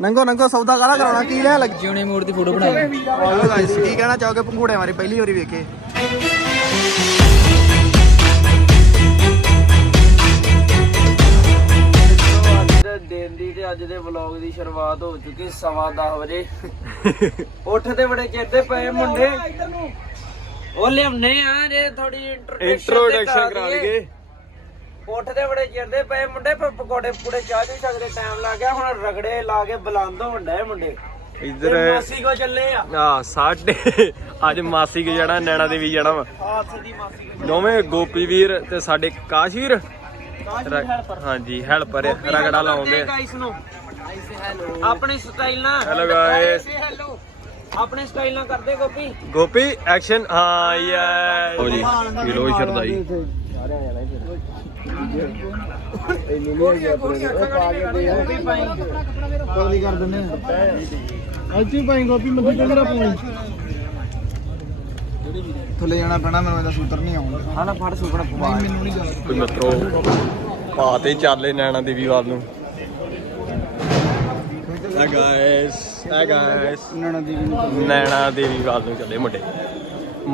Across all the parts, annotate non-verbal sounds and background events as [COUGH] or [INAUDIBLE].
ਨੰਗੋ ਨੰਗੋ ਸੌਦਾ ਕਾਹਦਾ ਕਰਾਉਣਾ? ਕੀ ਲੈ ਲੱਗ? ਜਿਉਣੇ ਮੋੜ ਦੀ ਫੋਟੋ ਬਣਾਈ। ਆਲੋ ਗਾਇਸ ਕੀ ਕਹਿਣਾ ਚਾਹੋਗੇ? ਪੰਘੂੜੇ ਮਾਰੀ ਪਹਿਲੀ ਵਾਰੀ ਵੇਖੇ। ਅੱਜ ਦੇ ਦਿਨ ਦੀ ਤੇ ਅੱਜ ਦੇ ਵਲੌਗ ਦੀ ਸ਼ੁਰੂਆਤ ਹੋ ਚੁੱਕੀ ਸਵਾ 10 ਵਜੇ। [LAUGHS] ਉੱਠਦੇ ਬੜੇ ਚਿਰਦੇ ਪਏ ਮੁੰਡੇ। ਉਹ ਲਿਆਉਨੇ ਆ ਜੇ ਥੋੜੀ ਇੰਟਰੋਡਕਸ਼ਨ ਕਰਾ ਲਈਏ। ਉੱਠਦੇ ਬੜੇ ਚਿਰਦੇ ਪਏ ਮੁੰਡੇ ਪਰ ਪਕੌੜੇ ਪਕੂੜੇ ਚਾਹ ਚੂ ਸਕਦੇ ਟਾਈਮ ਲੱਗ ਗਿਆ ਹੁਣ ਰਗੜੇ ਲਾ ਕੇ ਬੁਲੰਦ ਹੋਣ ਡਏ ਮੁੰਡੇ। ਇੱਧਰ ਮਾਸੀ ਕੋ ਚੱਲੇ ਆ। ਆ ਸਾਡੇ ਅੱਜ ਮਾਸੀ ਕੇ ਜਾਣਾ ਨੈਣਾ ਦੇਵੀ ਜਾਣਾ ਵਾ। ਹਾਥ ਦੀ ਮਾਸੀ ਕੋ ਦੋਵੇਂ ਗੋਪੀ ਵੀਰ ਤੇ ਸਾਡੇ ਕਾਸ਼ ਵੀਰ ਹਾਂਜੀ ਹੈਲਪਰ ਰਗੜਾ ਲਾਉਂਦੇ ਗਾਇਸ ਨੂੰ। ਆਪਣੇ ਸਟਾਈਲ ਨਾਲ। Hello guys hello. ਆਪਣੇ ਸਟਾਈਲ ਨਾਲ ਕਰਦੇ ਗੋਪੀ। ਗੋਪੀ ਐਕਸ਼ਨ ਹਾਂ ਯੈਸ ਹੋ ਜੀ ਕਿਲੋ ਸ਼ਰਦਾਈ ਕੌਲੀ ਕਰ ਦਿੰਦੇ ਆ। ਅੱਜ ਹੀ ਪਾਈ ਕਾਪੀ ਮੰਦੀ ਕਿਹੜਾ ਪਾਉਣੀ ਥੱਲੇ ਜਾਣਾ ਪੈਣਾ ਮੈਨੂੰ ਇਹਦਾ ਸੂਤਰ ਨਹੀਂ ਆਉਂਦਾ। ਹਾਂ ਨਾ ਫੜ ਸੁਪੜਾ ਪਵਾ ਮੈਨੂੰ ਨਹੀਂ ਜਾਣਾ। ਕੋਈ ਮਿੱਤਰੋ ਪਾ ਤੇ ਚੱਲੇ ਨੈਣਾ ਦੇਵੀ ਵੱਲ ਨੂੰ। ਆ ਗਾਇਸ ਆ ਗਾਇਸ ਨਣਾ ਦੀ ਵੀ ਨੈਣਾ ਦੇਵੀ ਵੱਲ ਨੂੰ ਚੱਲੇ ਮੁੰਡੇ।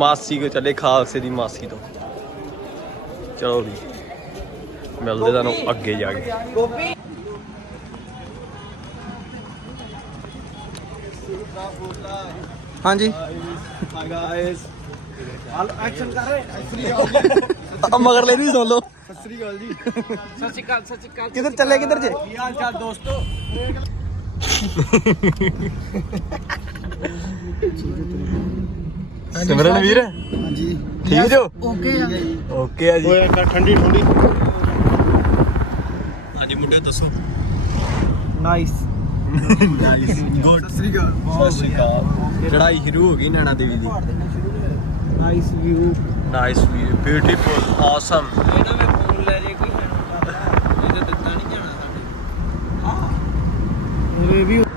ਮਾਸੀ ਕੋ ਚੱਲੇ ਖਾਲਸੇ ਦੀ ਮਾਸੀ ਤੋਂ। ਚਲੋ ਵੀ। ਮਿਲਦੇ ਤੁਹਾਨੂੰ ਅੱਗੇ ਜਾ ਕੇ। ਗੋਪੀ। ਹਾਂਜੀ। ਗਾਇਸ ਐਕਸ਼ਨ ਕਰ ਰਹੇ ਆ ਮਗਰਲੇ ਦੀ ਸੁਣ ਸਤਿ ਸ਼੍ਰੀ ਅਕਾਲ ਸਤਿ ਸ਼੍ਰੀ ਅਕਾਲ ਕਿੱਧਰ ਚੱਲੇ ਕਿੱਧਰ ਜੇ? ਕੀ ਹਾਲ ਚਾਲ ਦੋਸਤੋ? ਸਿਮਰਨ ਵੀਰ? ਹਾਂਜੀ। ਠੀਕ ਜੋ? ਓਕੇ ਆ। ਓਕੇ ਆ ਜੀ। ਠੰਡੀ ਠੰਡੀ ਹਾਂਜੀ ਮੁੰਡੇ ਦੱਸੋ। Nice nice good Sat Sri ਅਕਾਲ। ਸ਼੍ਰੀ ਅਕਾਲ। ਚੜਾਈ ਸ਼ੁਰੂ ਹੋ ਗਈ ਨੈਣਾ ਦੇਵੀ ਦੀ। ਨਾਈਸ ਵਿਊ ਨਾਈਸ ਵੀਰ ਬਿਊਟੀਫੁਲ ਆਸਮ ਇਹਨਾਂ ਵਿੱਚ ਫੋਨ ਲੈ ਜੇ ਕੋਈ ਇਹਦੇ ਦਿੱਤਾ ਨਹੀਂ ਜਾਣਾ ਸਾਡੇ। ਰਿਵਿਊ ਵੀਰੇ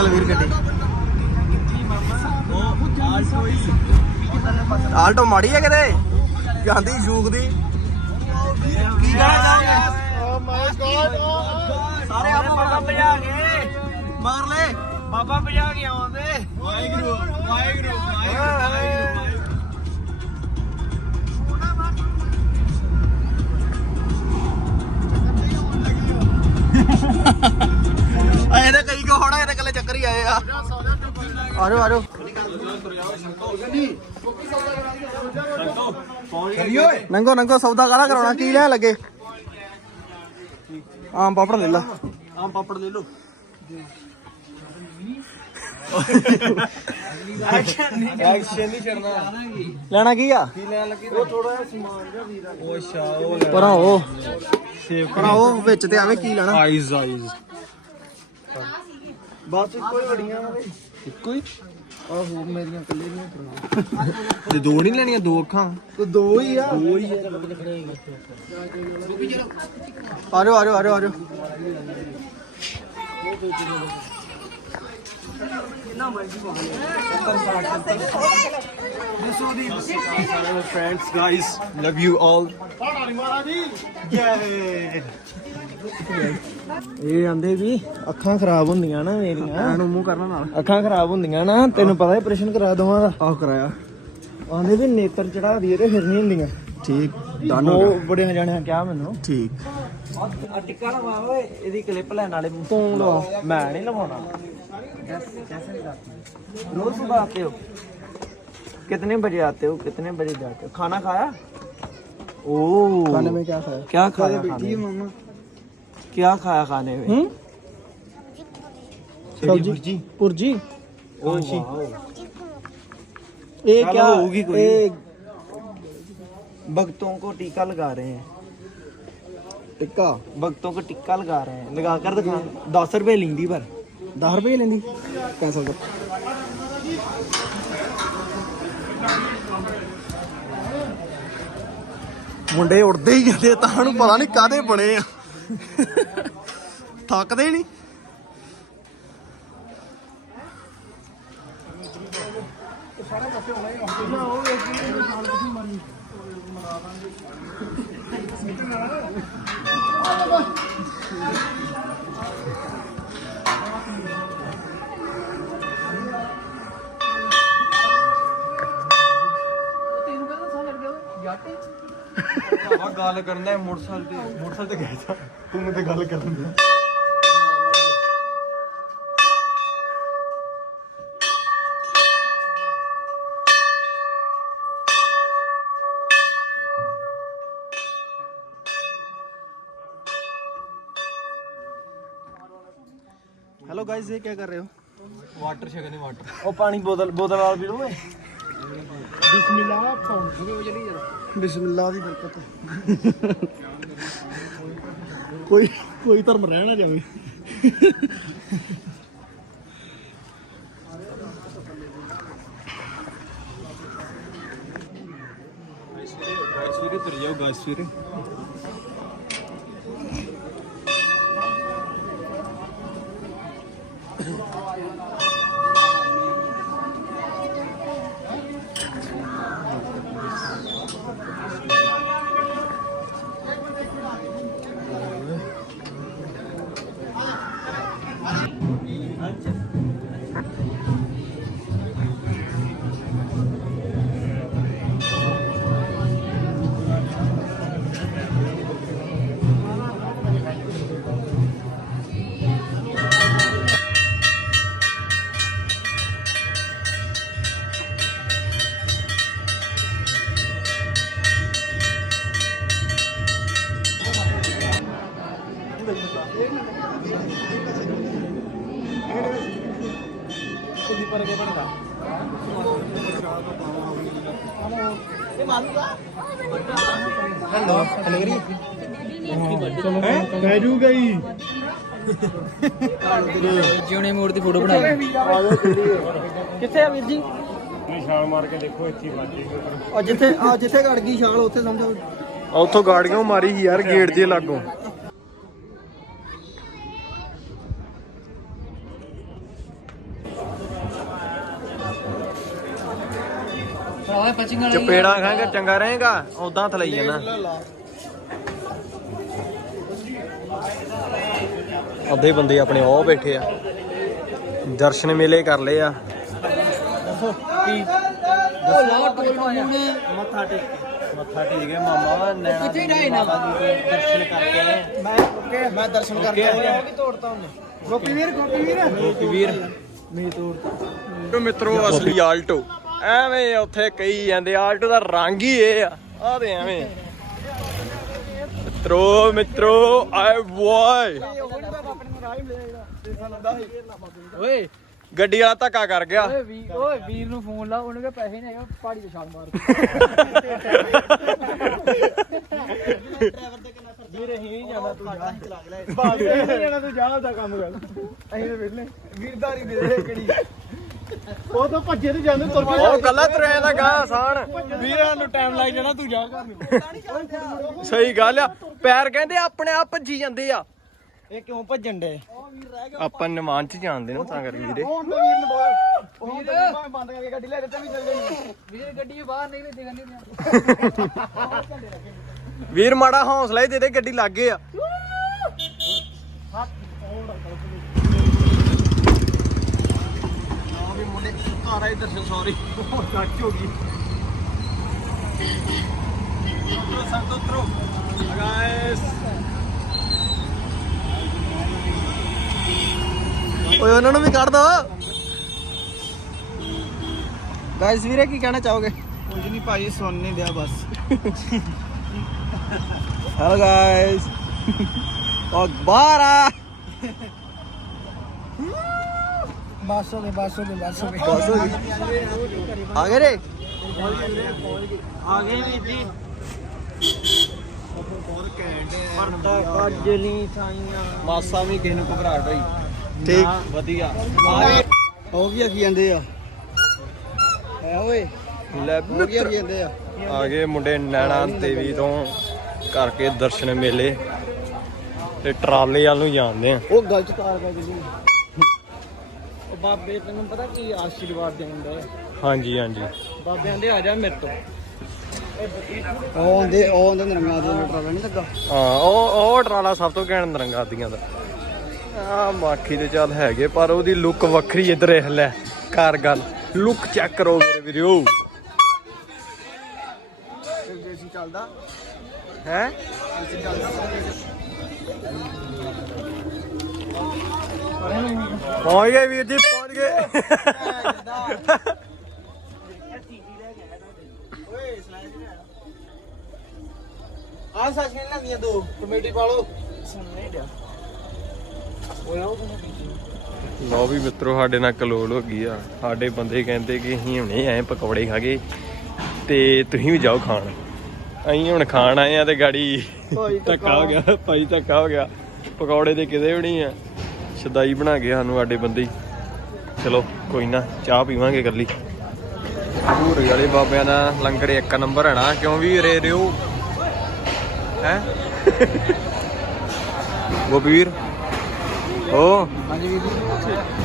ਚੱਲ ਵੀਰ ਗੱਡੀ। ਆਲਟੋ ਮਾੜੀ ਹੈ ਕਿਤੇ? ਜਾਂਦੀ ਸ਼ੂਕ ਦੀ। ਕੀ ਕਰਾਂ ਓ ਮਾਈ ਗॉड ਸਾਰੇ ਆਪਾਂ ਬਾਬਾ ਭਜਾ ਗਏ ਮਾਰ ਲੈ ਬਾਬਾ ਭਜਾ ਕੇ ਆਉਂਦੇ। ਵਾਹਿਗੁਰੂ ਵਾਹਿਗੁਰੂ ਵਾਹਿਗੁਰੂ। [LAUGHS] ਆਏ ਤਾਂ ਕਈ ਕੋ ਹੋਣਾ ਇਹਦੇ ਕੱਲੇ ਚੱਕਰ ਹੀ ਆਏ ਆ। RO RO. ਨੰਗੋ ਨੰਗੋ ਸੌਦਾ ਕਾਹਦਾ ਕਰਾਉਣਾ? ਕੀ ਲੈ ਲੱਗੇ? ਆਮ ਪਾਪੜ ਲੈ ਲਾ। ਆਮ ਪਾਪੜ ਲੈ ਲਓ। ਐਕਸ਼ਨ ਨਹੀਂ ਛੱਡਣਾ ਲੈਣਾ ਕੀ ਆ? ਉਹ ਥੋੜਾ ਜਿਹਾ ਸਮਾਨ ਜਿਹਾ ਵੀਰ ਉਹ ਅੱਛਾ ਉਹ ਪਰਾਂ ਉਹ ਪਰਾਂ ਉਹ ਵਿੱਚ ਤੇ ਆਵੇ ਕੀ ਲੈਣਾ? ਆਈਜ਼ ਆਈਜ਼ ਬਸ ਇੱਕੋ ਹੀ ਬੜੀਆਂ ਵਾਲੇ ਇੱਕੋ ਹੀ? ਆਹੋ ਮੇਰੀਆਂ ਕੱਲੇ ਨਹੀਂ ਕਰਨਾ ਤੇ ਦੋ ਨਹੀਂ ਲੈਣੀਆਂ ਦੋ ਅੱਖਾਂ? ਤੇ ਦੋ ਹੀ ਆ। ਦੋ ਹੀ ਆਰੋ ਆਰੋ ਆਰੋ ਆਰੋ friends guys love you all. ਇਹ ਆਂਦੇ ਵੀ ਅੱਖਾਂ ਖਰਾਬ ਹੁੰਦੀਆਂ ਨਾ ਮੇਰੀਆਂ। ਨੂੰ ਮੂੰਹ ਕਰਨਾ ਨਾਲ। ਅੱਖਾਂ ਖਰਾਬ ਹੁੰਦੀਆਂ ਨਾ ਤੈਨੂੰ ਪਤਾ ਆਪਰੇਸ਼ਨ ਕਰਾ ਦਵਾਂ ਦਾ ਆਹ ਕਰਾਇਆ। ਆਂਦੇ ਵੀ ਨੇਤਰ ਚੜਾ ਦਈਏ ਤੇ ਫਿਰ ਨਹੀਂ ਹੁੰਦੀਆਂ। ਠੀਕ। ਉਹ ਬੜੇ ਜਾਣਿਆਂ ਕਿਹਾ ਮੈਨੂੰ ਠੀਕ ਆ ਟਿੱਕਾ ਲਵਾ ਓਏ ਇਹਦੀ ਕਲਿੱਪ ਲੈਣ ਵਾਲੇ ਤੂੰ ਲਵਾ ਮੈਂ ਨਹੀਂ ਲਵਾਉਣਾ रोज सुबह आते हो कितने बजे आते हो कितने बजे जाते हो खाना खाया ओ ਖਾਣੇ में क्या खाया क्या खाया बैठी खाने है में? मम्मा क्या खाया खाने में हम्म सब्जी पुरजी ओ वाओ। ये चलो, क्या होगी कोई। ये भक्तों को टीका लगा रहे हैं टिक्का भक्तों को टिक्का लगा रहे हैं लगा कर दिखा दस रुपए लेंदी पर दस रुपये लेंदी कैंसल कर ਮੁੰਡੇ ਉੜਦੇ ਹੀ ਜਾਂਦੇ ਤਾਂ ਨੂੰ ਪਤਾ ਨਹੀਂ ਕਾਦੇ ਬਣੇ ਆ ਥੱਕਦੇ ਨਹੀਂ ਆ ਗੱਲ ਕਰਨਾ ਮੋਟਰਸਾਈਕਲ ਤੇ ਮੋਟਰਸਾਈਕਲ ਤੇ ਗਏ ਤਾਂ। ਤੂੰ ਤੇ ਗੱਲ ਕਰਨ ਦੇ। हेलो गाइस ये क्या कर रहे हो ਵਾਟਰ ਛਕਨੇ ਵਾਟਰ ਉਹ ਪਾਣੀ ਬੋਤਲ ਬੋਤਲ ਨਾਲ ਪੀ ਲਓਗੇ ਬਿਸਮਿਲ੍ਲਾ ਦੀ ਬਰਕਤ ਕੋਈ ਕੋਈ ਧਰਮ ਰਹਿ ਨਾ ਜਾਵੇ ਸਵੇਰੇ ਤੁਰ ਜਾਓ ਗਾਇਸ ਸਵੇਰੇ ਪੈ ਜੂਗਾ ਹੀ। ਜਿਉਣੇ ਮੋੜ ਦੀ ਫੋਟੋ ਬਣਾ ਕਿੱਥੇ ਆ ਵੀਰ ਜੀ? ਆ ਜਿੱਥੇ ਆ ਜਿੱਥੇ ਗੜ ਗਈ ਛਾਲ ਉੱਥੇ ਸਮਝੋ। ਉੱਥੋਂ ਗਾੜੀਆਂ ਮਾਰੀ ਸੀ ਯਾਰ ਗੇਟ ਜੇ ਲਾਗੋਂ। ਓਏ ਪਚਿੰਗ ਵਾਲਾ ਚਪੇੜਾ ਖਾਏਗਾ ਚੰਗਾ ਰਹੇਗਾ ਉਦਾਂ ਥਲਈ ਜਾਣਾ। ਅੱਧੇ ਬੰਦੇ ਆਪਣੇ ਉਹ ਬੈਠੇ ਆ। ਦਰਸ਼ਨ ਮੇਲੇ ਕਰ ਲਏ ਆ। ਉਹ ਲਾ ਟੋਲ ਮੁੰਨੇ ਮੱਥਾ ਟੇਕ ਮੱਥਾ ਟੇਕ ਗਿਆ ਮਾਮਾ ਨੈਣਾ ਕਿੱਥੇ ਰਹੇ ਨਾ ਦਰਸ਼ਨ ਕਰਕੇ ਆਏ। ਮੈਂ ਓਕੇ ਮੈਂ ਦਰਸ਼ਨ ਕਰਕੇ ਆਇਆ। ਗੋਪੀ ਵੀਰ ਗੋਪੀ ਵੀਰ। ਵੀਰ। ਤੋ ਮਿੱਤਰੋ ਅਸਲੀ ਆਲਟੋ। ਐਵੇਂ ਉੱਥੇ ਕਈ ਜਾਂਦੇ ਆਲਟੋ ਦਾ ਰੰਗ ਹੀ ਇਹ ਆ। ਆ ਤੇ ਐਵੇਂ। ਮਿੱਤਰੋ ਮਿੱਤਰੋ ਆਈ ਬੋਏ ਓਏ ਗੱਡੀ ਵਾਲਾ ਧੱਕਾ ਕਰ ਗਿਆ। ਓਏ ਵੀਰ ਓਏ ਵੀਰ ਨੂੰ ਫੋਨ ਲਾ ਉਹਨੂੰ ਕਹ ਪੈਸੇ ਨਹੀਂ ਹੈਗੇ ਪਹਾੜੀ ਤੇ ਛਾਲ ਮਾਰ ਵੀਰ ਅਸੀਂ ਨਹੀਂ ਜਾਂਦਾ ਤੂੰ ਜਾ। ਚਲਾ ਲੈ ਬਾਸ ਨਹੀਂ ਜਾਣਾ ਤੂੰ ਜਾ ਉਹਦਾ ਕੰਮ ਕਰ। ਅਸੀਂ ਤੇ ਵੇਲੇ ਵੀਰਦਾਰੀ ਦੇ ਦੇ ਕਿਹੜੀ। ਉਹ ਤਾਂ ਭੱਜੇ ਤੇ ਜਾਂਦੇ ਤੁਰ ਉਹ ਕੱਲਾ ਤੁਰਿਆ ਦਾ ਗਾ ਆਸਾਨ। ਵੀਰਾਂ ਨੂੰ ਟਾਈਮ ਲੱਗ ਜਾਣਾ ਤੂੰ ਜਾ ਘਰ ਸਹੀ ਗੱਲ ਆ। ਪੈਰ ਕਹਿੰਦੇ ਆਪਣੇ ਆਪ ਭੱਜੀ ਜਾਂਦੇ ਆ। ਇਹ ਕਿਉਂ ਭੱਜਣ ਦੇ ਆਪਾਂ ਨਿਮਾਨ ਚ ਜਾਣਦੇ ਨੇ ਤਾਂ ਕਰਕੇ ਵੀਰੇ। ਹੁਣ ਤਾਂ ਵੀਰ ਨੂੰ ਬਾਹਰ ਹੁਣ ਤਾਂ ਵੀਰ ਭਾਵੇਂ ਬੰਦ ਕਰਕੇ ਗੱਡੀ ਲੈ ਦਿੱਤੇ ਵੀ ਚੱਲ ਜਾਣੀ ਵੀਰ ਗੱਡੀ ਬਾਹਰ ਨਿਕਲੇ ਦਿਖਣ ਨਹੀਂ ਵੀਰ ਮਾੜਾ ਹੌਸਲਾ ਹੀ ਦੇ ਦੇ ਗੱਡੀ ਲੱਗ ਆ। ਮੁੰਡੇ ਘਰ ਆਏ ਦਰਸ਼ਨ ਸੌਰੀ ਕੱਚ ਹੋ ਗਈ ਉਤਰੋ ਸੰਤ ਉਤਰੋ ਗਾਇਸ ਓਏ ਉਹਨਾਂ ਨੂੰ ਵੀ ਕੱਢ ਦੋ ਗਾਇਸ ਵੀਰੇ ਕੀ ਕਹਿਣਾ ਚਾਹੋਗੇ ਕੁਝ ਨਹੀਂ ਭਾਜੀ ਸੁਣ ਨਹੀਂ ਦਿਆ ਬਸ ਹੈਲੋ ਗਾਇਸ ਉਹ ਬਾਹਰ ਆ ਬਸ ਹੋ ਗਏ ਬਸ ਹੋ ਗਏ ਬਸ ਹੋ ਗਏ ਬਸ ਹੋ ਗਏ ਆ ਗਏ ਰੇ ਆ ਗਏ ਵੀਰ ਜੀ। ਬਹੁਤ ਘੈਂਟ ਹੈ ਪਰਦਾ ਕੱਜ ਨਹੀਂ ਸਾਈਆਂ। ਮਾਸਾ ਵੀ ਕਿਸੇ ਨੂੰ ਘਬਰਾਹਟ ਹੋਈ। ਠੀਕ। ਵਧੀਆ। ਆ ਗਏ ਉਹ ਕੀ ਆਖੀ ਜਾਂਦੇ ਆ। ਹੈ ਓਏ। ਲੈ ਹੋਰ ਕੀ ਕਰੀ ਜਾਂਦੇ ਆ। ਆ ਗਏ ਮੁੰਡੇ ਨੈਣਾ ਦੇਵੀ ਤੋਂ ਕਰਕੇ ਦਰਸ਼ਨ ਮੇਲੇ। ਤੇ ਟਰਾਲੇ ਵੱਲ ਨੂੰ ਜਾਂਦੇ ਆ। ਉਹ ਗਲਤ ਕਾਰ ਪੈ ਗਈ ਉਹ ਬਾਬੇ ਤੈਨੂੰ ਪਤਾ ਕੀ ਆਸ਼ੀਰਵਾਦ ਦੇਂਦਾ ਹੈ? ਹਾਂਜੀ ਹਾਂਜੀ। ਬਾਬਿਆਂ ਦੇ ਆ ਜਾ ਮੇਰੇ ਤੋਂ। ਉਹ ਆਉਂਦੇ ਨਰੰਗਾ ਦੇ ਟਰਾਲਾ ਨਹੀਂ ਲੱਗਾ? ਹਾਂ ਉਹ ਉਹ ਟਰਾਲਾ ਸਭ ਤੋਂ ਘੈਂਟ ਨਰੰਗਾਦੀਆਂ ਦਾ। ਆ ਮਾਖੀ ਤੇ ਚੱਲ ਹੈਗੇ ਪਰ ਉਹਦੀ ਲੁੱਕ ਵੱਖਰੀ ਇੱਧਰ ਇਹ ਲੈ ਕਰ ਗੱਲ। ਲੁੱਕ ਚੈੱਕ ਕਰੋ ਮੇਰੇ ਵੀਰੋ। ਜੇਸੀ ਚੱਲਦਾ? ਹੈ? ਜੇਸੀ ਚੱਲਦਾ? ਵੀਰ ਜੀ ਪਹੁੰਚ ਗਏ। ਆ ਸੱਚ ਨਹੀਂ ਲੈਂਦੀਆਂ ਦੋ ਕਮੇਟੀ ਪਾ ਲਓ। ਸੁਣ ਨਹੀਂ ਡਿਆ ਓਏ ਆਓ ਲਓ ਵੀ ਮਿੱਤਰੋ ਸਾਡੇ ਨਾਲ ਕਲੋਲ ਹੋ ਗਈ ਆ। ਸਾਡੇ ਬੰਦੇ ਕਹਿੰਦੇ ਕਿ ਅਸੀਂ ਹੁਣੇ ਆਏ ਪਕੌੜੇ ਖਾ ਕੇ ਤੇ ਤੁਸੀਂ ਵੀ ਜਾਓ ਖਾਣ। ਅਸੀਂ ਹੁਣ ਖਾਣ ਆਏ ਆ ਤੇ ਗਾੜੀ ਧੱਕਾ ਹੋ ਗਿਆ ਭਾਈ ਧੱਕਾ ਹੋ ਗਿਆ। ਪਕੌੜੇ ਤੇ ਕਿਤੇ ਵੀ ਨਹੀਂ ਆ। ਸ਼ਦਾਈ ਬਣਾ ਕੇ ਸਾਨੂੰ ਸਾਡੇ ਬੰਦੇ ਹੀ। ਚਲੋ ਕੋਈ ਨਾ ਚਾਹ ਪੀਵਾਂਗੇ ਇਕੱਲੀ। ਭੂਰੇ ਵਾਲੇ ਬਾਬਿਆਂ ਦਾ ਲੰਗਰ ਇੱਕ ਨੰਬਰ ਹੈ ਨਾ ਕਿਉਂ ਵੀ ਰੇ ਰਿਓ ਹੈ? ਗੋਬੀਰ? ਵੀਰ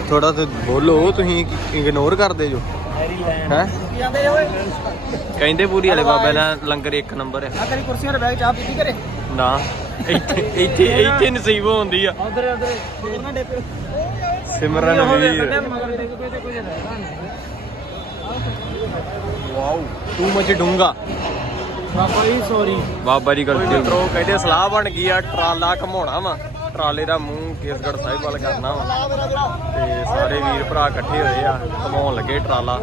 ਥੋੜਾ ਤੇ ਬੋਲੋ ਤੁਸੀਂ ਇਗਨੋਰ ਕਰਦੇ ਜੋ। ਹੈ? ਕਹਿੰਦੇ ਪੂਰੀ ਵਾਲੇ ਬਾਬੇ ਦਾ ਲੰਗਰ ਇੱਕ ਨੰਬਰ ਹੈ। ਆ ਕਰੀ ਕੁਰਸੀਆਂ ਤੇ ਬੈਠ ਚਾਹ ਪੀਤੀ ਕਰੇ ਨਾ ਇੱਥੇ ਇੱਥੇ ਇੱਥੇ ਨਸੀਬ ਹੁੰਦੀ ਆ। ਉਧਰ ਉਧਰ ਉਹਨਾਂ ਫਿਰ ਸਿਮਰਨ ਵੀਰ। ਵਾਓ ਤੂੰ ਮਚ ਡੂੰਗਾ ਬਾਬਾ ਜੀ ਸੌਰੀ ਬਾਬਾ ਜੀ ਗਲਤੀ ਮਿੱਤਰੋ ਕਹਿੰਦੇ ਸਲਾਹ ਬਣ ਗਈ ਆ ਟਰਾਲਾ ਘਮਾਉਣਾ ਵਾ। ਟਰਾਲੇ ਦਾ ਮੂੰਹ ਕੇਸਗੜ ਸਾਹਿਬ ਵੱਲ ਕਰਨਾ ਵਾ। ਤੇ ਸਾਰੇ ਵੀਰ ਭਰਾ ਇਕੱਠੇ ਹੋਏ ਆ ਘਮਾਉਣ ਲੱਗੇ ਟਰਾਲਾ।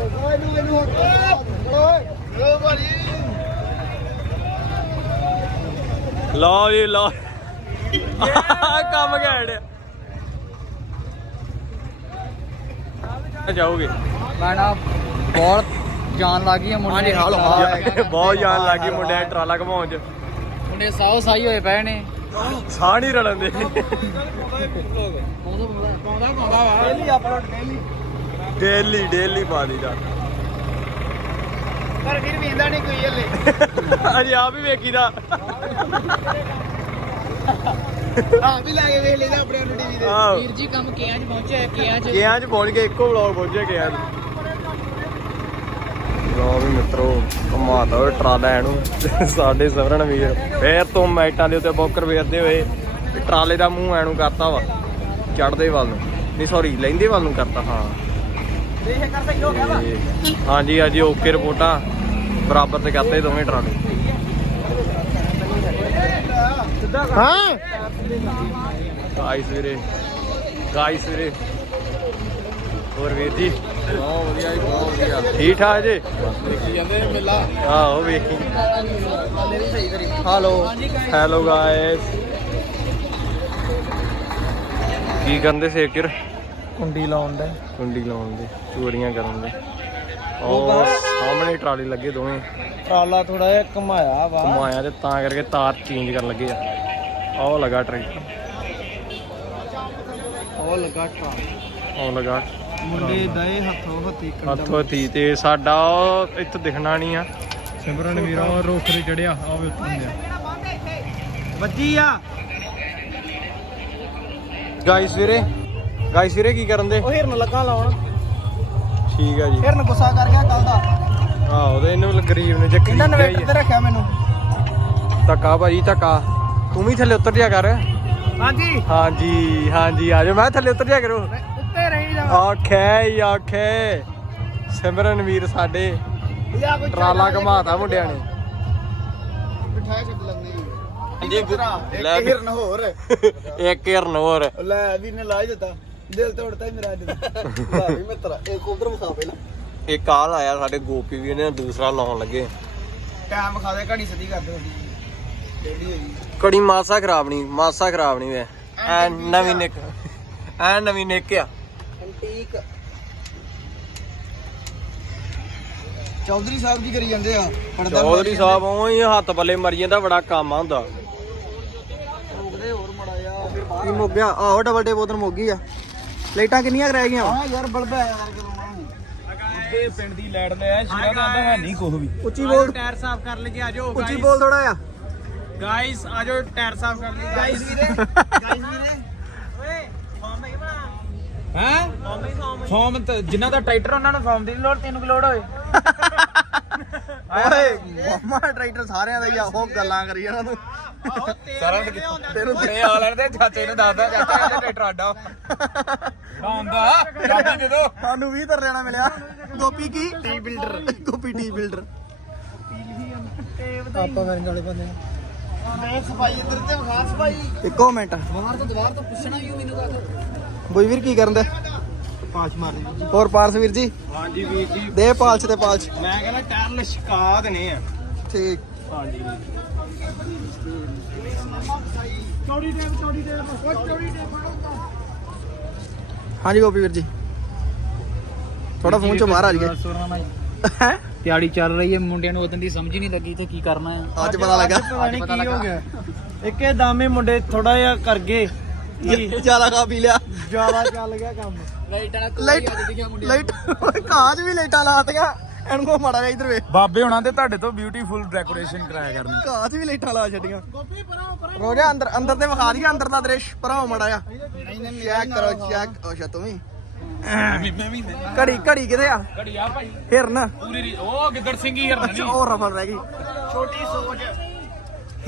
ਲਓ ਜੀ ਲਓ। [LAUGHS] ਕੰਮ ਘੈਂਟ ਜਾਓਗੇ। ਮੈਡਮ ਬਹੁਤ ਜਾਨ ਲੱਗੀ ਹੈ ਮੁੰਡੇ ਹਾਲ ਬਹੁਤ ਜਾਨ ਲੱਗੀ ਮੁੰਡਿਆਂ ਨੂੰ ਟਰਾਲਾ ਘਮਾਉਣ ਚ। ਮੁੰਡੇ ਸਾਉ ਸਾਈ ਹੋਏ ਪਏ ਨੇ। ਸਾਹ ਨਹੀਂ ਰਲਣ ਦੇ। ਪਾਉਂਦਾ ਪਾਉਂਦਾ ਵਾ daily upload daily. Daily daily ਪਾ ਦੀਦਾ ਪਰ ਫਿਰ ਵੀ ਇੰਦਾ ਨਹੀਂ ਕੋਈ ਹਲੇ। ਅਜੇ ਆਪ ਹੀ ਵੇਖੀਦਾ। ਹਾਂ ਵੀ ਲੈ ਕੇ ਵੇਖ ਲੈਦਾ ਆਪਣੇ ਨੂੰ ਟੀਵੀ ਤੇ ਆਹ। ਵੀਰ ਜੀ ਕੰਮ ਕਿਆਂ ਚ ਪਹੁੰਚਿਆ ਕਿਆਂ ਚ? ਗਿਆਂ ਚ ਪਹੁੰਚ ਗਏ ਇੱਕੋ ਵਲੌਗ ਪਹੁੰਚੇ ਗਿਆ ਲੋ ਵੀ ਮਿੱਤਰੋ ਘੁਮਾਤਾ ਹੋਏ ਟਰਾਲਾ ਇਹਨੂੰ ਸਾਡੇ ਸਵਰਨ ਵੀਰ ਫੇਰ ਤੋਂ ਮੈਟਾਂ ਦੇ ਉੱਤੇ ਬੌਕਰ ਵੇਰਦੇ ਹੋਏ ਟਰਾਲੇ ਦਾ ਮੂੰਹ ਐਨੂੰ ਕਰਤਾ ਵਾ ਚੜਦੇ ਵੱਲ ਨੂੰ। ਨਹੀਂ ਸੌਰੀ ਲੈਂਦੇ ਵੱਲ ਨੂੰ ਕਰਤਾ ਹਾਂ। ਦੇਖ ਕਰ ਸਹੀ ਹੋ ਗਿਆ ਵਾ। ਤੇ ਹਾਂਜੀ ਹਾਂਜੀ ਓਕੇ ਰਿਪੋਰਟਾਂ। ਬਰਾਬਰ ਤੇ ਕਰਤੇ ਦੋਵੇਂ ਟਰਾਲੇ। ਹਾਂ? ਗਾਇਸ ਵੀਰੇ। ਗਾਇਸ ਵੀਰੇ। ਹੋਰ ਵੀਰ ਜੀ? ਬਹੁਤ ਵਧੀਆ ਜੀ ਬਹੁਤ ਵਧੀਆ। ਠੀਕ ਠਾਕ ਜੀ? ਦੇਖੀ ਜਾਂਦੇ ਨੇ ਮੇਲਾ? ਆਹੋ ਵੇਖੀ। ਹਾਲੇ ਵੀ ਸਹੀ ਕਰੀ ਹੈਲੋ ਹੈਲੋ ਗਾਇਸ ਕੀ ਕਰਦੇ ਸੇਕਰ ਕੁੰਡੀ ਲਾਉਣ ਦਾ। ਕੁੰਡੀ ਲਾਉਣ ਦੇ ਚੋਰੀਆਂ ਕਰਨ ਦੇ। ਉਹ ਸਾਹਮਣੇ ਟਰਾਲੀ ਲੱਗੇ ਦੋਵੇਂ। ਟਰਾਲਾ ਥੋੜਾ ਜਿਹਾ ਘਮਾਇਆ ਵਾ। ਘੁਮਾਇਆ ਤੇ ਤਾਂ ਕਰਕੇ ਤਾਰ ਚੇਂਜ ਕਰਨ ਲੱਗੇ ਆ। ਆਹ ਲਗਾ ਟਰੈਕਟਰ। ਉਹ ਲਗਾ ਟਰਾ ਆਹ ਲਗਾ ਮੁੰਡੇ ਦਏ ਹੱਥੋਂ ਹੱਥੀ ਹੱਥੋਂ ਹੱਥੀ ਤੇ ਸਾਡਾ ਇੱਥੇ ਦਿਖਣਾ ਨਹੀਂ ਆ। ਸਿਮਰਨ ਵੀਰਾ ਉਹ ਰੁੱਖ ਤੇ ਚੜਿਆ ਆਵੇ ਉੱਤੇ ਵੱਜੀ ਆ। ਗਾਇਸ ਵੀਰੇ। ਗਾਇਸ ਵੀਰੇ ਕੀ ਕਰਨ ਦੇ? ਉਹ ਹਿਰਨ ਲੱਗਾ ਲਾਉਣ। ਠੀਕ ਆ ਜੀ। ਹਿਰਨ ਗੁੱਸਾ ਕਰ ਗਿਆ ਕੱਲ ਦਾ। ਆਹੋ ਤੇ ਇਹਨੂੰ ਗਰੀਬ ਨੇ ਜੱਕੀ ਇਹਨਾਂ ਨੇ ਵੇਟ ਤੇ ਰੱਖਿਆ ਮੈਨੂੰ? ਧੱਕਾ ਭਾਜੀ ਧੱਕਾ। ਤੂੰ ਵੀ ਥੱਲੇ ਉਤਰ ਜਾ ਕਰ। ਹਾਂਜੀ। ਹਾਂਜੀ ਹਾਂਜੀ ਆ ਜਾ ਮੈਂ ਥੱਲੇ ਉਤਰ ਜਾ ਕਰੋ। ਉੱਤੇ ਰਹੀ ਜਾ। ਆਖੇ ਆਖੇ। ਸਿਮਰਨ ਵੀਰ ਸਾਡੇ। ਲਿਆ ਕੋਈ ਟਰਾਲਾ ਘਮਾਤਾ ਮੁੰਡਿਆਂ ਨੇ। ਬਿਠਾਇਆ ਛੱਡ ਲੰਨੇ ਹਾਂਜੀ, ਇੱਕ ਲੈ। ਹਿਰਨ ਹੋਰ। [LAUGHS] ਇੱਕ ਹਿਰਨ ਹੋਰ। ਲੈ ਵੀ ਨੇ ਲਾ ਹੀ ਦਿੱਤਾ। ਦਿਲ ਤੋੜਤਾ ਹੀ ਮੇਰਾ ਅੱਜ ਦਾ। ਵੀ ਮਿੱਤਰਾ ਇੱਕ ਉਧਰ ਵਿਖਾ ਪਹਿਲਾਂ। ਇੱਕ ਕਾਲ ਆਇਆ ਸਾਡੇ ਗੋਪੀ ਵੀ ਨੇ ਦੂਸਰਾ ਲਾਉਣ ਲੱਗੇ। ਟਾਈਮ ਵਿਖਾ ਦੇ ਘੜੀ ਸਿੱਧੀ ਕਰ ਦੇ ਉਹਦੀ ਡੇਲੀ ਹੋਈ? ਕੜੀ ਮਾਸਾ ਖਰਾਬ ਨਹੀਂ ਮਾਸਾ ਖਰਾਬ ਨਹੀਂ ਵੇ ਐ ਨਵੀਂ ਨਿੱਕ ਐ ਨਵੀਂ ਨਿੱਕ ਆ। ਐਂਟੀਕ। ਚੌਧਰੀ ਸਾਹਿਬ ਜੀ ਕਰੀ ਜਾਂਦੇ ਆ? ਪੜਦਾ ਚੌਧਰੀ ਸਾਹਿਬ ਉਹੀ ਹੱਥ ਪੱਲੇ ਮਰੀ ਜਾਂਦਾ ਬੜਾ ਕੰਮ ਆ ਹੁੰਦਾ। ਰੋਕਦੇ ਹੋਰ ਮੜਾ ਜਾ ਕੀ ਮੁੱਕ ਗਿਆ। ਆਹੋ ਡਬਲ ਟੇਪ ਉਧਰ ਮੁੱਕ ਗਈ ਆ। ਲਾਈਟਾਂ ਕਿੰਨੀਆਂ ਰਹਿ ਗਈਆਂ ਹਾਂ ਯਾਰ ਬਲਬ ਆਇਆ ਕਰਕੇ ਲਾਉਣਾ ਪਿੰਡ ਦੀ ਲੈਟ ਲਿਆ ਸ਼ਿਰਾ ਦਾ ਆਂਦਾ ਹੈ ਨਹੀਂ ਕੁਝ ਵੀ। ਉੱਚੀ ਬੋਲ। ਟਾਇਰ ਸਾਫ਼ ਕਰ ਲਈਏ ਆਜੋ ਉੱਚੀ ਬੋਲ ਥੋੜਾ ਆ ਗਾਇਸ ਆਜੋ ਟਾਇਰ ਸਾਫ਼ ਕਰ ਲਈਏ। ਗਾਇਸ ਵੀਰੇ। ਗਾਇਸ ਵੀਰੇ। ਓਏ ਫਾਰਮ ਨਹੀਂ ਬਣਾ ਹੈ? ਫਾਰਮ ਜਿਨ੍ਹਾਂ ਦਾ ਟਰੈਕਟਰ ਉਹਨਾਂ ਨੂੰ ਫਾਰਮ ਦੀ ਨੀ ਲੋੜ ਤੈਨੂੰ ਕੀ ਲੋੜ ਹੋਏ। [LAUGHS] ਓਏ ਮਾਮਾ ਟਰੈਕਟਰ ਸਾਰਿਆਂ ਦਾ ਹੀ ਆ ਉਹ ਗੱਲਾਂ ਕਰੀ ਇਹਨਾਂ ਨੂੰ। ਸਾਰਾ ਤੈਨੂੰ ਇਹ ਆ ਲੈਣ ਦੇ ਚਾਚੇ ਨੂੰ ਦੱਸਦਾ ਚਾਚਾ ਇਹਦਾ ਟਰੈਕਟਰ ਆਡਾ ਆਉਂਦਾ। ਚਾਬੀ ਦੇ ਦੋ। ਸਾਨੂੰ 20 ਤਰ ਲੈਣਾ ਮਿਲਿਆ। ਗੋਪੀ ਕੀ? T builder. Gopi T builder. ਆਪਾਂ ਨਾਲੇ ਬੰਦੇ ਮੈਂ ਸਫ਼ਾਈ ਅੰਦਰ ਤੇ ਵਿਖਾ ਸਫ਼ਾਈ। ਇੱਕੋ ਮਿੰਟ। ਬਾਹਰ ਤੋਂ ਦੁਬਾਰ ਤੋਂ ਪੁੱਛਣਾ ਹੀ ਮੈਨੂੰ ਕਾ ਬੋਈ ਵੀਰ ਕੀ ਕਰਨ ਦੇ? ਪਾਛ ਮਾਰ ਦੇ ਹੋਰ ਪਾਰਸ ਵੀਰ ਜੀ? ਹਾਂਜੀ ਵੀਰ ਜੀ। ਦੇ ਪਾਲਚ ਤੇ ਪਾਲਚ ਮੈਂ ਕਹਿੰਦਾ ਟਾਇਰ ਲਸ਼ਕਾ ਦੇਣੇ ਆ। ਠੀਕ। ਹਾਂਜੀ। ਚੌੜੀ ਟਾਈਮ ਚੌੜੀ ਟਾਈਮ ਚੌੜੀ ਟਾਈਮ ਹਾਂਜੀ ਗੋਪੀ ਵੀਰ ਜੀ। ਥੋੜਾ ਫੋਨ ਚੋਂ ਬਾਹਰ ਆ ਜਾਈਏ। ਹੈਂ? ਤਿਆੜੀ ਚੱਲ ਰਹੀ ਹੈ ਮੁੰਡਿਆਂ ਨੂੰ ਉਦੋਂ ਦੀ ਸਮਝ ਹੀ ਨਹੀਂ ਲੱਗੀ ਤੇ ਕੀ ਕਰਨਾ ਹੈ। ਅੱਜ ਪਤਾ ਲੱਗਾ। ਪਤਾ ਨਹੀਂ ਕੀ ਹੋ ਗਿਆ। ਇੱਕੇ ਦਾਮੇ ਮੁੰਡੇ ਥੋੜਾ ਜਿਹਾ ਕਰ ਗਏ। ਜ਼ਿਆਦਾ ਖਾ ਪੀ ਲਿਆ। ਜ਼ਿਆਦਾ ਚੱਲ ਗਿਆ ਕੰਮ। ਲਾਈਟਾਂ ਲਾਈਟ ਲਾਈਟ ਕਾਂਚ ਵੀ ਲਾਈਟਾਂ ਲਾਤੀਆਂ ਇਹਨੂੰ ਕੋ ਮਾੜਾ ਜਿਹਾ ਇਧਰ ਵੇ ਬਾਬੇ ਹੁਣਾਂ ਦੇ ਤੁਹਾਡੇ ਤੋਂ ਬਿਊਟੀਫੁਲ ਡੈਕੋਰੇਸ਼ਨ ਕਰਾਇਆ ਕਰਨੀ ਕਾਂਚ ਵੀ ਲਾਈਟਾਂ ਲਾ ਛੱਡੀਆਂ। ਰੋਜਾ ਅੰਦਰ ਅੰਦਰ ਤੇ ਵਿਖਾ ਦਈਏ ਅੰਦਰ ਦਾ ਦ੍ਰਿਸ਼। ਭਰਾਓ ਮਾੜਾ ਜਿਹਾ। ਚੈੱਕ ਕਰੋ ਚੈੱਕ ਅੱਛਾ ਤੂੰ ਵੀ। ਘੜੀ ਘੜੀ ਕਿਤੇ ਆ? ਘੜੀ ਆ ਭਾਈ। ਹਿਰਨ। ਪੂਰੀ ਉਹ ਗਿੱਦੜ ਸਿੰਘ ਹੀ ਹਰਨ ਅੱਛਾ ਉਹ ਰਫਲ ਰਹਿ ਗਈ। ਛੋਟੀ ਸੋਚ।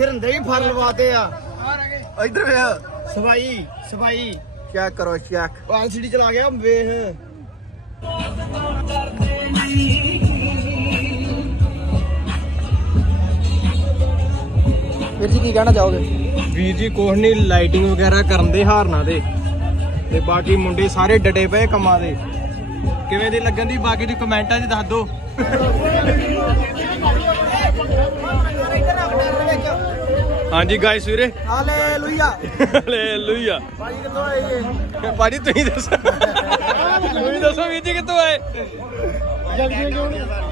ਹਿਰਦੇ ਹੀ ਫਰ ਲਵਾਤੇ ਆ। ਇਧਰ ਵੇ ਸਫ਼ਾਈ ਸਫ਼ਾਈ ਚੈੱਕ ਕਰੋ ਚੈੱਕ ਪਾਲ ਸਿਟੀ ਚਲਾ ਗਿਆ ਵੇਖ। ਵੀਰ ਜੀ ਕੀ ਕਹਿਣਾ ਚਾਹੋਗੇ? ਵੀਰ ਜੀ ਕੁਛ ਨਹੀਂ ਲਾਈਟਿੰਗ ਵਗੈਰਾ ਕਰਨ ਦੇ ਹਾਰਨਾ ਦੇ। ਤੇ ਬਾਕੀ ਮੁੰਡੇ ਸਾਰੇ ਡਟੇ ਪਏ ਕੰਮਾਂ ਦੇ। ਕਿਵੇਂ ਦੀ ਲੱਗਣ ਦੀ? ਬਾਕੀ ਦੀ ਕਮੈਂਟਾਂ 'ਚ ਦੱਸ ਦਿਓ। ਹਾਂਜੀ ਗਾਇਸ ਵੀਰੇ। ਹਾਲੇਲੂਇਆ। ਹਾਲੇਲੂਇਆ। ਭਾਈ ਕਿੱਥੋਂ ਆਏ ਜੀ? ਭਾਜੀ ਤੁਸੀਂ ਦੱਸੋ। ਤੁਸੀਂ ਦੱਸੋ ਵੀਰ ਜੀ ਕਿੱਥੋਂ ਆਏ?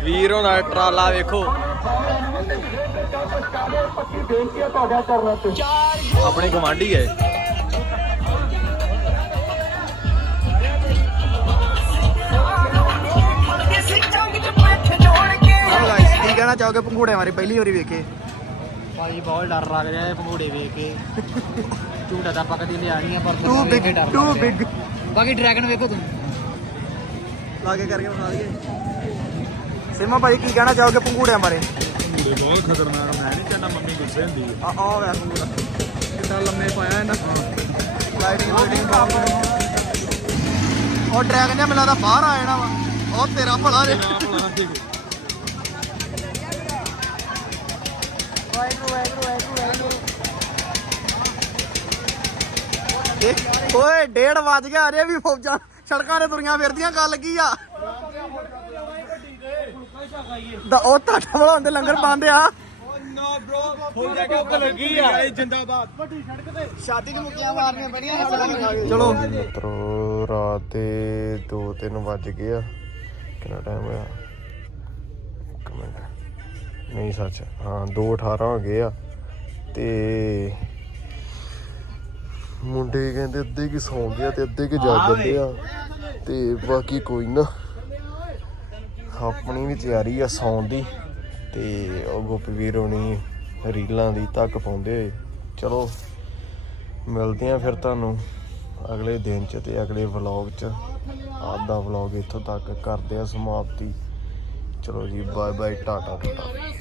ਵੀਰ ਹੋਣਾ ਟਰਾਲਾ ਵੇਖੋ। ਆਪਣੇ ਗਵਾਂਢੀ ਹੈ। ਕੀ ਕਹਿਣਾ ਚਾਹੋਗੇ? ਪੰਘੂੜੇ ਮਾਰੀ ਪਹਿਲੀ ਵਾਰੀ ਵੇਖੇ। ਭਾਈ ਬਹੁਤ ਡਰ ਲੱਗ ਰਿਹਾ ਹੈ ਪੰਘੂੜੇ ਵੇਖ ਕੇ। ਝੂਟਾ ਤਾਂ ਆਪਾਂ ਕਦੀ ਲਿਆ ਨਹੀਂ ਆ ਪਰ ਟੂ ਬਿਗ ਕੇ ਟੂ। ਬਿਗ ਬਾਕੀ ਡਰੈਗਨ ਵੇਖੋ ਤੁਸੀਂ। ਲਾਗੇ ਕਰਕੇ ਬਣਾ ਦਈਏ। ਸਿਮਾ ਭਾਈ ਕੀ ਕਹਿਣਾ ਚਾਹੋਗੇ ਪੰਘੂੜਿਆਂ ਬਾਰੇ? ਬਹੁਤ ਖਤਰਨਾਕ ਮੈਂ ਨਹੀਂ ਚਾਹਨਾ ਮੰਮੀ ਗੁੱਸੇ ਹੁੰਦੀ ਹੈ ਆ ਆ ਵੇ ਪੰਘੂੜਾ। ਕਿੰਨਾ ਲੰਮੇ ਪਾਇਆ ਇਹਨਾਂ ਲਾਈਟਿੰਗ ਲਾਈਟਿੰਗ ਕੰਮ ਉਹ ਡਰੈਗਨ ਜਿਹਾ ਮਿਲਦਾ ਬਾਹਰ ਆ ਜਾਣਾ ਵਾ। ਉਹ ਤੇਰਾ ਭਲਾ ਓਏ ਡੇਢ ਵੱਜ ਗਿਆ ਅਰੇ ਵੀ ਫੌਜਾਂ ਸੜਕਾਂ ਤੇ ਤੁਰੀਆਂ ਫਿਰਦੀਆਂ ਗੱਲ ਕੀ ਆ? ਦਾ ਉਹ ਟਾਟਾ ਵਾਲਾ ਹੁੰਦੇ ਲੰਗਰ ਪਾਉਂਦੇ ਆ। ਹੋ ਜਾ ਕੇ ਲੱਗੀ ਆ ਜਿੰਦਾਬਾਦ ਵੱਡੀ ਸੜਕ ਤੇ ਸ਼ਾਦੀ ਦੀ ਮੁੱਕੀਆਂ ਮਾਰਨੀਆਂ ਪੈਣੀਆਂ ਚਲੋ। ਮਿੱਤਰੋ ਰਾਤ ਦੇ 2-3 ਵੱਜ ਗਏ ਆ। ਕਿੰਨਾ ਟਾਈਮ ਹੋਇਆ? ਇੱਕ ਮਿੰਟ। ਨਹੀਂ, ਸੱਚ। ਹਾਂ 2:18 ਹੋ ਗਏ ਆ। ਤੇ ਮੁੰਡੇ ਕਹਿੰਦੇ ਅੱਧੇ ਕੀ ਸੌਂਦੇ ਆ ਤੇ ਅੱਧੇ ਕੀ ਜਾਗਦੇ ਆ। ਤੇ ਬਾਕੀ ਕੋਈ ਨਾ। ਆਪਣੀ ਵੀ ਤਿਆਰੀ ਆ ਸੌਣ ਦੀ। ਤੇ ਉਹ ਗੋਪੀ ਵੀਰ ਹੋਣੀ ਰੀਲਾਂ ਦੀ ਤੱਕ ਪਾਉਂਦੇ ਹੋਏ। ਚਲੋ, ਮਿਲਦੇ ਆ ਫਿਰ ਤੁਹਾਨੂੰ ਅਗਲੇ ਦਿਨ ਚ ਤੇ ਅਗਲੇ ਵਲੌਗ ਚ। ਆਪ ਦਾ ਵਲੌਗ ਇੱਥੋਂ ਤੱਕ ਕਰਦੇ ਆ ਸਮਾਪਤੀ। ਚਲੋ ਜੀ ਬਾਏ ਬਾਏ ਟਾਟਾ ਟਾਟਾ